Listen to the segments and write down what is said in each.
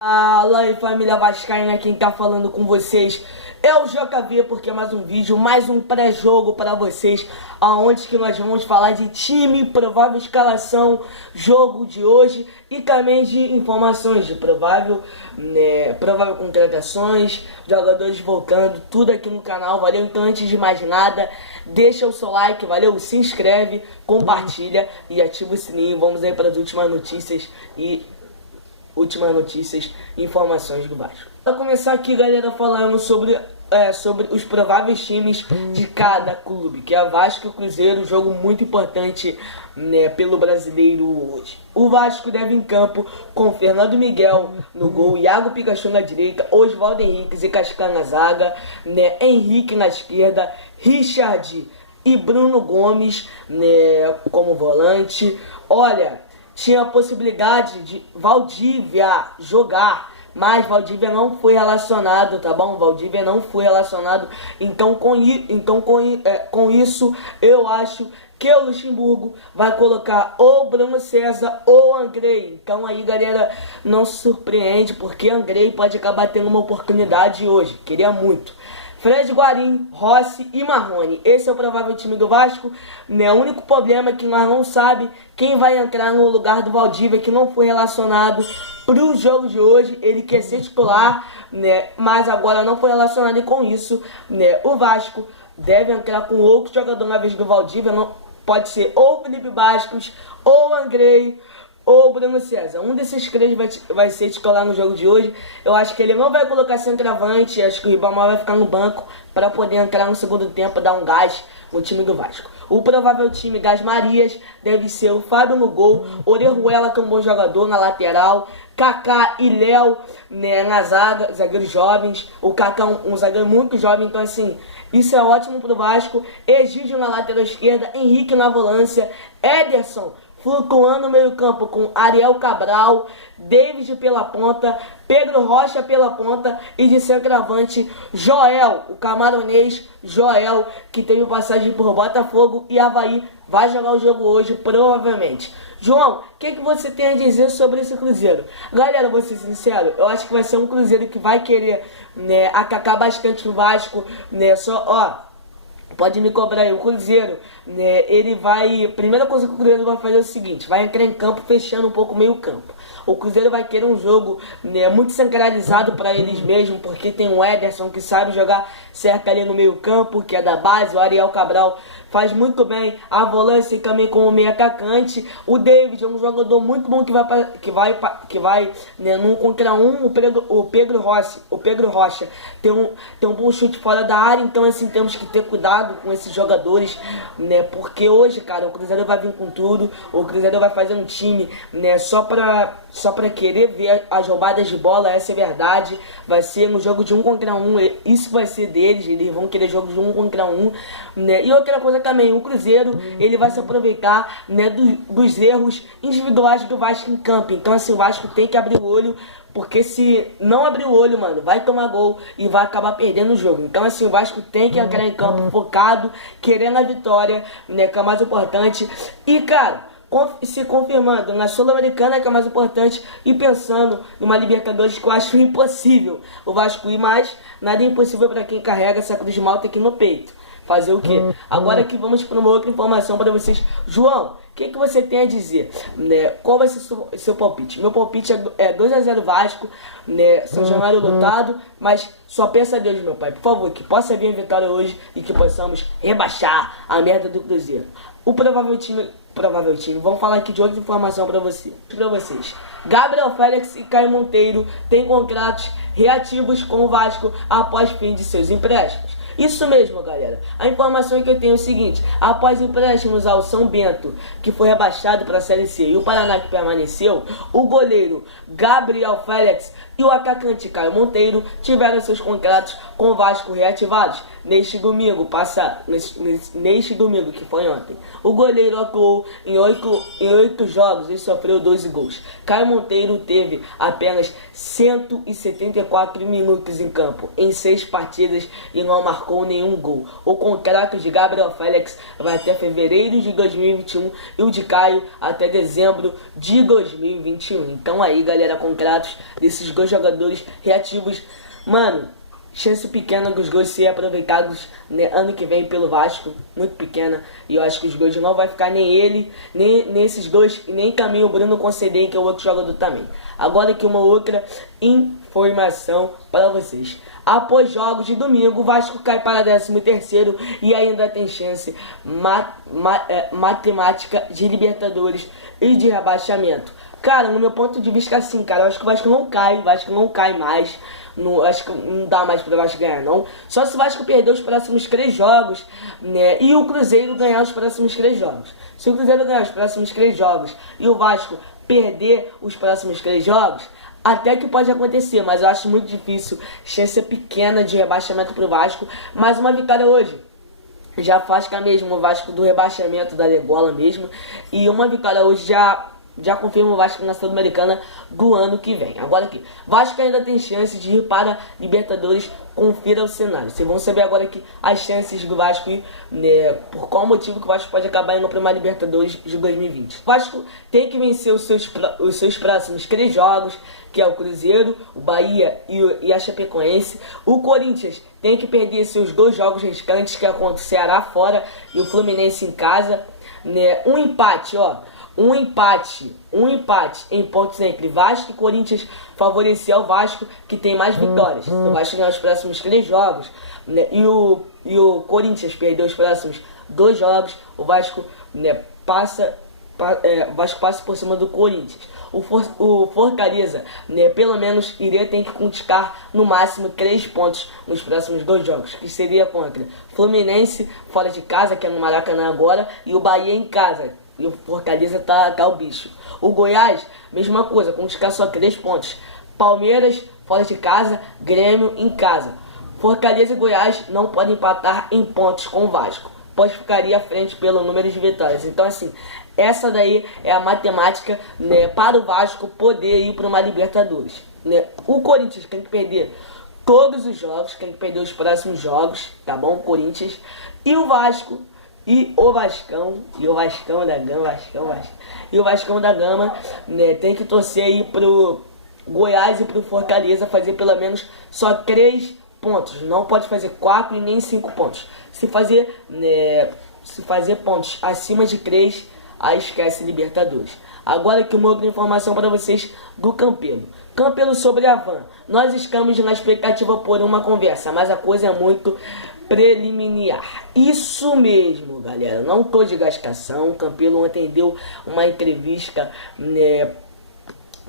Fala aí, família vascaína, quem tá falando com vocês é o JV, porque é mais um vídeo, mais um pré-jogo para vocês, aonde que nós vamos falar de time, provável escalação, jogo de hoje e também de informações de provável contratações, jogadores voltando, tudo aqui no canal, valeu? Então antes de mais nada, deixa o seu like, valeu? Se inscreve, compartilha e ativa o sininho. Vamos aí para as últimas notícias e informações do Vasco. Para começar aqui, galera, falando sobre os prováveis times de cada clube, que é Vasco e Cruzeiro, jogo muito importante, pelo brasileiro hoje. O Vasco deve em campo com Fernando Miguel no gol, Iago Pikachu na direita, Oswaldo Henrique e Cascão na zaga, Henrique na esquerda, Richard e Bruno Gomes como volante. Olha, tinha a possibilidade de Valdívia jogar, mas Valdívia não foi relacionado, tá bom? Valdívia não foi relacionado, então com isso eu acho que o Luxemburgo vai colocar ou Bruno César ou Andrei. Então aí, galera, não se surpreende, porque Andrei pode acabar tendo uma oportunidade hoje, queria muito. Fred, Guarim, Rossi e Marrone. Esse é o provável time do Vasco. O único problema é que nós não sabemos quem vai entrar no lugar do Valdívia, que não foi relacionado para o jogo de hoje. Ele quer ser titular, mas agora não foi relacionado, e com isso, o Vasco deve entrar com outro jogador na vez do Valdívia. Não, pode ser ou Felipe Bastos, ou Andrei, ou Bruno César. Um desses três vai ser titular no jogo de hoje. Eu acho que ele não vai colocar centroavante. Acho que o Ribamar vai ficar no banco para poder entrar no segundo tempo, dar um gás no time do Vasco. O provável time das Marias deve ser o Fábio no gol, Orejuela, que é um bom jogador, na lateral, Kaká e Léo na zaga, zagueiros jovens. O Kaká um zagueiro muito jovem, então assim, isso é ótimo pro Vasco. Egídio na lateral esquerda, Henrique na volância, Ederson flutuando no meio campo com Ariel Cabral, David pela ponta, Pedro Rocha pela ponta e de centroavante Joel, o camaronês Joel, que teve passagem por Botafogo e Avaí, vai jogar o jogo hoje, provavelmente. João, o que você tem a dizer sobre esse Cruzeiro? Galera, vou ser sincero, eu acho que vai ser um Cruzeiro que vai querer atacar bastante o Vasco, pode me cobrar aí, o Cruzeiro, ele vai... Primeira coisa que o Cruzeiro vai fazer é o seguinte: vai entrar em campo fechando um pouco o meio campo. O Cruzeiro vai querer um jogo muito centralizado para eles mesmos, porque tem o Ederson que sabe jogar certo ali no meio campo, que é da base. O Ariel Cabral faz muito bem a volância também como meio atacante. O David é um jogador muito bom que vai num contra um. O Pedro Rocha tem um bom chute fora da área, então assim, temos que ter cuidado com esses jogadores, porque hoje, cara, o Cruzeiro vai vir com tudo. O Cruzeiro vai fazer um time só pra querer ver as roubadas de bola. Essa é a verdade. Vai ser um jogo de 1 contra 1, isso vai ser deles, eles vão querer jogo de 1 contra 1, E outra coisa também, o Cruzeiro, ele vai se aproveitar dos erros individuais do Vasco em campo. Então assim, o Vasco tem que abrir o olho, porque se não abrir o olho, mano, vai tomar gol e vai acabar perdendo o jogo. Então assim, o Vasco tem que entrar em campo focado, querendo a vitória, que é o mais importante. E cara, se confirmando na Sul-Americana, que é mais importante, e pensando numa Libertadores, que eu acho impossível o Vasco ir, mas nada é impossível para quem carrega essa cruz de malta aqui no peito. Fazer o quê? Agora que vamos para uma outra informação para vocês. João, o que você tem a dizer? Qual vai ser seu palpite? Meu palpite é 2-0 Vasco, São Januário lotado, mas só peça a Deus, meu pai, por favor, que possa vir a vitória hoje e que possamos rebaixar a merda do Cruzeiro. O provável time, vamos falar aqui de outra informação para vocês. Gabriel Félix e Caio Monteiro têm contratos reativos com o Vasco após fim de seus empréstimos. Isso mesmo, galera. A informação que eu tenho é o seguinte: após empréstimos ao São Bento, que foi rebaixado para a Série C, e o Paraná, que permaneceu, o goleiro Gabriel Félix e o atacante Caio Monteiro tiveram seus contratos com o Vasco reativados. Neste domingo, que foi ontem, o goleiro atuou em 8 jogos e sofreu 12 gols. Caio Monteiro teve apenas 174 minutos em campo em 6 partidas e não marcou marcou nenhum gol. O contrato de Gabriel Félix vai até fevereiro de 2021 e o de Caio até dezembro de 2021. Então aí, galera, contratos desses dois jogadores reativos. Mano, chance pequena dos gols serem aproveitados, né, ano que vem pelo Vasco, muito pequena. E eu acho que os gols não vai ficar nem ele, nem nesses dois, e nem também o Bruno Concedem, que é o outro jogador também. Agora aqui uma outra informação para vocês. Após jogos de domingo, o Vasco cai para 13º e ainda tem chance matemática de Libertadores e de rebaixamento. Cara, no meu ponto de vista, assim, cara, eu acho que o Vasco não cai mais. Não, acho que não dá mais para o Vasco ganhar, não. Só se o Vasco perder os próximos 3 jogos, né, e o Cruzeiro ganhar os próximos 3 jogos. Se o Cruzeiro ganhar os próximos 3 jogos e o Vasco perder os próximos 3 jogos, até que pode acontecer, mas eu acho muito difícil. Chance pequena de rebaixamento para o Vasco. Mais uma vitória hoje já afasta mesmo o Vasco do rebaixamento da degola mesmo. E uma vitória hoje já confirma o Vasco na Sul-Americana do ano que vem. Agora aqui, Vasco ainda tem chance de ir para Libertadores. Confira o cenário. Vocês vão saber agora aqui as chances do Vasco ir, né, por qual motivo que o Vasco pode acabar indo para uma Libertadores de 2020. O Vasco tem que vencer os seus próximos 3 jogos, que é o Cruzeiro, o Bahia e a Chapecoense. O Corinthians tem que perder seus 2 jogos restantes, que é contra o Ceará fora e o Fluminense em casa, né? Um empate em pontos entre Vasco e Corinthians favorecer o Vasco, que tem mais vitórias. Se o Vasco ganhar os próximos 3 jogos, né, e o Corinthians perder os próximos 2 jogos, o Vasco, né, passa por cima do Corinthians. O Fortaleza, né, pelo menos ter que conquistar no máximo 3 pontos nos próximos 2 jogos, que seria contra Fluminense fora de casa, que é no Maracanã agora, e o Bahia em casa. E o Fortaleza tá o bicho. O Goiás, mesma coisa, conquistar só 3 pontos. Palmeiras fora de casa, Grêmio em casa. Fortaleza e Goiás não podem empatar em pontos com o Vasco, pois ficaria à frente pelo número de vitórias. Então, assim, essa daí é a matemática, né, para o Vasco poder ir para uma Libertadores, né? O Corinthians tem que perder todos os jogos, tem que perder os próximos jogos, tá bom? Corinthians e o Vasco. E o Vascão da Gama, né, tem que torcer aí pro Goiás e pro Fortaleza fazer pelo menos só 3 pontos. Não pode fazer 4 e nem 5 pontos. Se fazer pontos acima de 3, aí esquece Libertadores. Agora aqui uma outra informação para vocês do Campelo. Campelo sobre a Van. Nós estamos na expectativa por uma conversa, mas a coisa é muito preliminar. Isso mesmo, galera. Não tô de gastação. O Campelo ontem deu uma entrevista, né,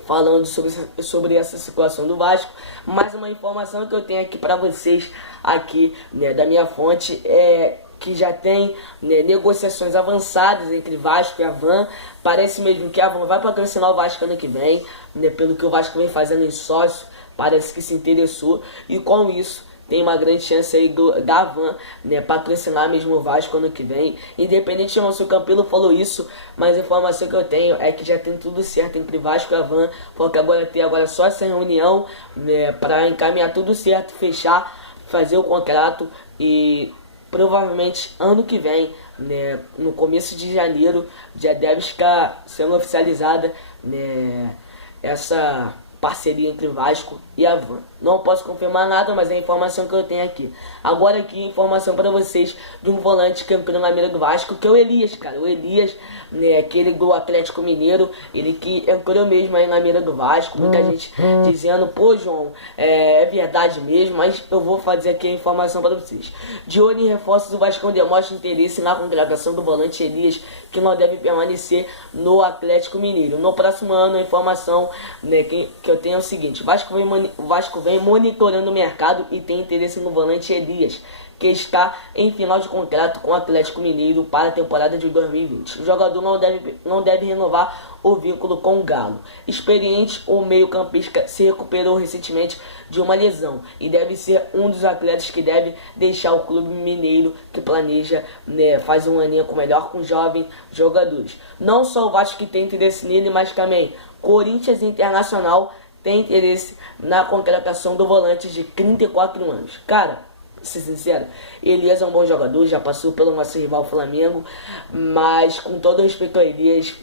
falando sobre essa situação do Vasco. Mas uma informação que eu tenho aqui para vocês, aqui, né, da minha fonte, é que já tem, né, negociações avançadas entre Vasco e a Van. Parece mesmo que a Van vai patrocinar o Vasco ano que vem, né, pelo que o Vasco vem fazendo em sócio. Parece que se interessou, e com isso tem uma grande chance aí da Van, né, patrocinar mesmo o Vasco ano que vem. Independente de se o Campelo falou isso, mas a informação que eu tenho é que já tem tudo certo entre Vasco e a Van. Porque agora tem só essa reunião, né, para encaminhar tudo certo, fechar, fazer o contrato. E provavelmente ano que vem, né, no começo de janeiro, já deve estar sendo oficializada, né, essa parceria entre Vasco e a Van. Não posso confirmar nada, mas é a informação que eu tenho aqui. Agora aqui, informação para vocês de um volante que entrou na mira do Vasco, que é o Elias, cara. O Elias, né, aquele do Atlético Mineiro, ele que entrou mesmo aí na mira do Vasco. Muita gente dizendo, pô, João, é verdade mesmo, mas eu vou fazer aqui a informação para vocês. De olho em reforços, o Vasco demonstra interesse na contratação do volante Elias, que não deve permanecer no Atlético Mineiro. No próximo ano, a informação, né, que eu tenho é o seguinte: o Vasco vem monitorando o mercado e tem interesse no volante Elias, que está em final de contrato com o Atlético Mineiro para a temporada de 2020. O jogador não deve renovar o vínculo com o Galo. Experiente, o meio-campista se recuperou recentemente de uma lesão e deve ser um dos atletas que deve deixar o clube mineiro, que planeja, né, fazer uma linha melhor com jovens jogadores. Não só o Vasco que tem interesse nele, mas também Corinthians e Internacional tem interesse na contratação do volante de 34 anos. Cara, ser sincero, Elias é um bom jogador, já passou pelo nosso rival Flamengo, mas com todo respeito ao Elias,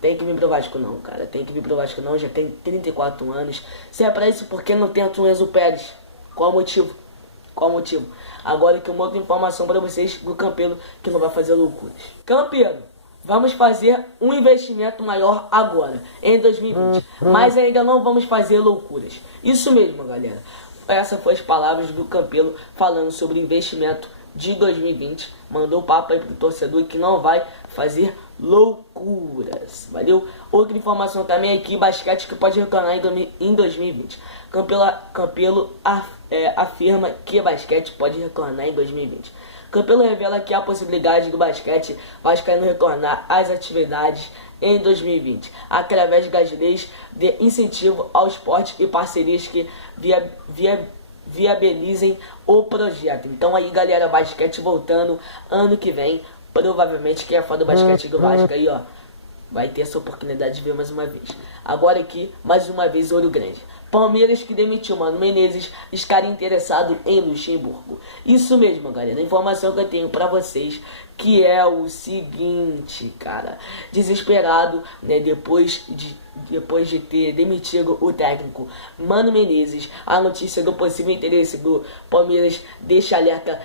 tem que vir pro Vasco não, cara, tem que vir pro Vasco não, já tem 34 anos. Se é pra isso, por que não tenta o Enzo Pérez? Qual o motivo? Qual o motivo? Agora que uma outra informação pra vocês do Campelo, que não vai fazer loucuras. Campelo, vamos fazer um investimento maior agora, em 2020, mas ainda não vamos fazer loucuras. Isso mesmo, galera. Essas foram as palavras do Campelo falando sobre investimento de 2020. Mandou papo aí pro torcedor que não vai fazer loucuras. Valeu? Outra informação também aqui, basquete que pode retornar em 2020. Campelo afirma que basquete pode retornar em 2020. Campelo revela que há possibilidade do basquete vascaíno retornar às atividades em 2020, através das leis de incentivo ao esporte e parcerias que viabilizem o projeto. Então aí, galera, basquete voltando ano que vem, provavelmente quem é fã do basquete do Vasco aí, ó, vai ter essa oportunidade de ver mais uma vez. Agora aqui, mais uma vez, Olho Grande. Palmeiras que demitiu Mano Menezes estaria interessado em Luxemburgo. Isso mesmo, galera. A informação que eu tenho pra vocês que é o seguinte, cara. Desesperado, né, depois de ter demitido o técnico Mano Menezes, a notícia do possível interesse do Palmeiras deixa alerta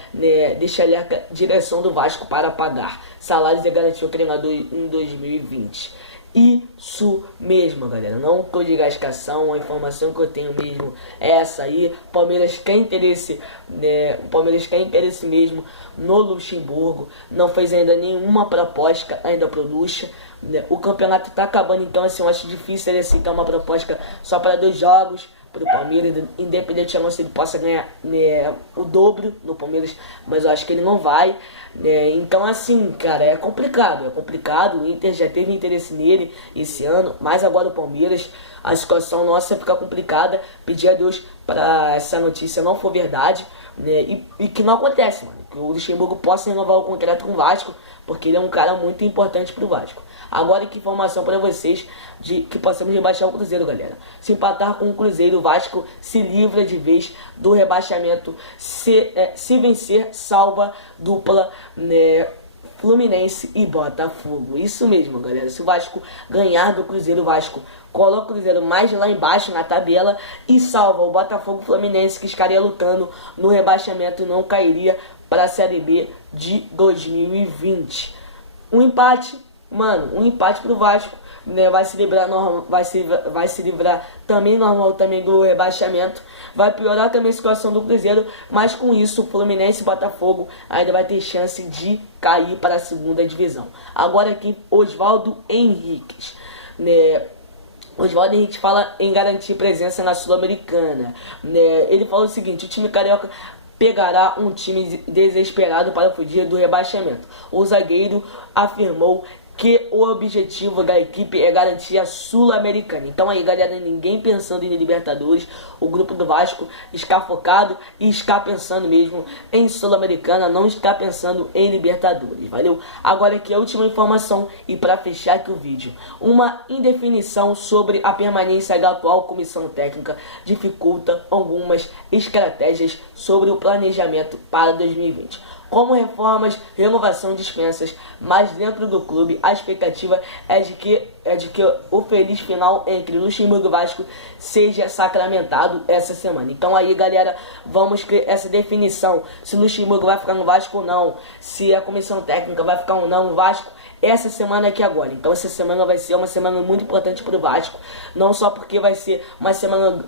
direção do Vasco para pagar salários e garantir o treinador em 2020. Isso mesmo, galera, não tô de gascação, a informação que eu tenho mesmo é essa aí. Palmeiras quer interesse, o Palmeiras quer interesse mesmo no Luxemburgo, não fez ainda nenhuma proposta ainda pro Luxa, né? O campeonato tá acabando, então assim, eu acho difícil ele aceitar uma proposta só para 2 jogos pro Palmeiras, independente se ele possa ganhar, né, o dobro no Palmeiras, mas eu acho que ele não vai, né? Então assim, cara, é complicado, o Inter já teve interesse nele esse ano, mas agora o Palmeiras, a situação nossa fica complicada. Pedir a Deus para essa notícia não for verdade, né, e que não acontece, mano, que o Luxemburgo possa renovar o contrato com o Vasco, porque ele é um cara muito importante pro Vasco. Agora que informação para vocês de que possamos rebaixar o Cruzeiro, galera. Se empatar com o Cruzeiro, o Vasco se livra de vez do rebaixamento. Se vencer, salva dupla, né, Fluminense e Botafogo. Isso mesmo, galera. Se o Vasco ganhar do Cruzeiro, o Vasco coloca o Cruzeiro mais lá embaixo na tabela e salva o Botafogo Fluminense, que estaria lutando no rebaixamento e não cairia para a Série B de 2020. Um empate, mano, um empate pro Vasco, né, vai se livrar também normal também do rebaixamento. Vai piorar também a situação do Cruzeiro, mas com isso o Fluminense e Botafogo ainda vai ter chance de cair para a segunda divisão. Agora aqui, Oswaldo Henriques, né? Oswaldo Henrique fala em garantir presença na Sul-Americana, né? Ele falou o seguinte: o time carioca pegará um time desesperado para fugir do rebaixamento. O zagueiro afirmou que o objetivo da equipe é garantir a Sul-Americana. Então aí, galera, ninguém pensando em Libertadores, o grupo do Vasco está focado e está pensando mesmo em Sul-Americana, não está pensando em Libertadores, valeu? Agora aqui a última informação e para fechar aqui o vídeo. Uma indefinição sobre a permanência da atual comissão técnica dificulta algumas estratégias sobre o planejamento para 2020. Como reformas, renovação de dispensas, mas dentro do clube a expectativa é de que o feliz final entre Luxemburgo e Vasco seja sacramentado essa semana. Então aí, galera, vamos ter essa definição, se Luxemburgo vai ficar no Vasco ou não, se a comissão técnica vai ficar ou não no Vasco, essa semana aqui agora. Então essa semana vai ser uma semana muito importante para o Vasco, não só porque vai ser uma semana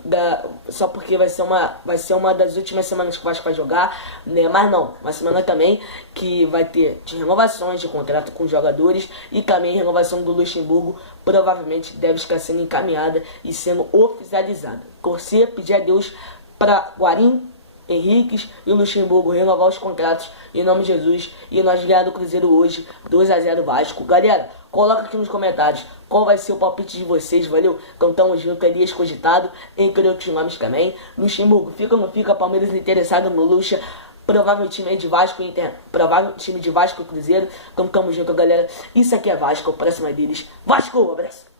vai ser uma das últimas semanas que o Vasco vai jogar, né? Mas não, uma semana também que vai ter de renovações de contrato com jogadores e também renovação do Luxemburgo, provavelmente deve estar sendo encaminhada e sendo oficializada. Torcer, pedir a Deus para Guarim, Henriques e Luxemburgo renovar os contratos em nome de Jesus e nós ganhar do Cruzeiro hoje 2-0 Vasco. Galera, coloca aqui nos comentários qual vai ser o palpite de vocês, valeu? Então tamo junto, Elias cogitado, entre outros nomes também. Luxemburgo fica ou não fica? Palmeiras interessado no Luxa, provável time de Vasco provável time de Vasco e Cruzeiro. Então tamo junto, galera. Isso aqui é Vasco, próxima deles. Vasco, abraço!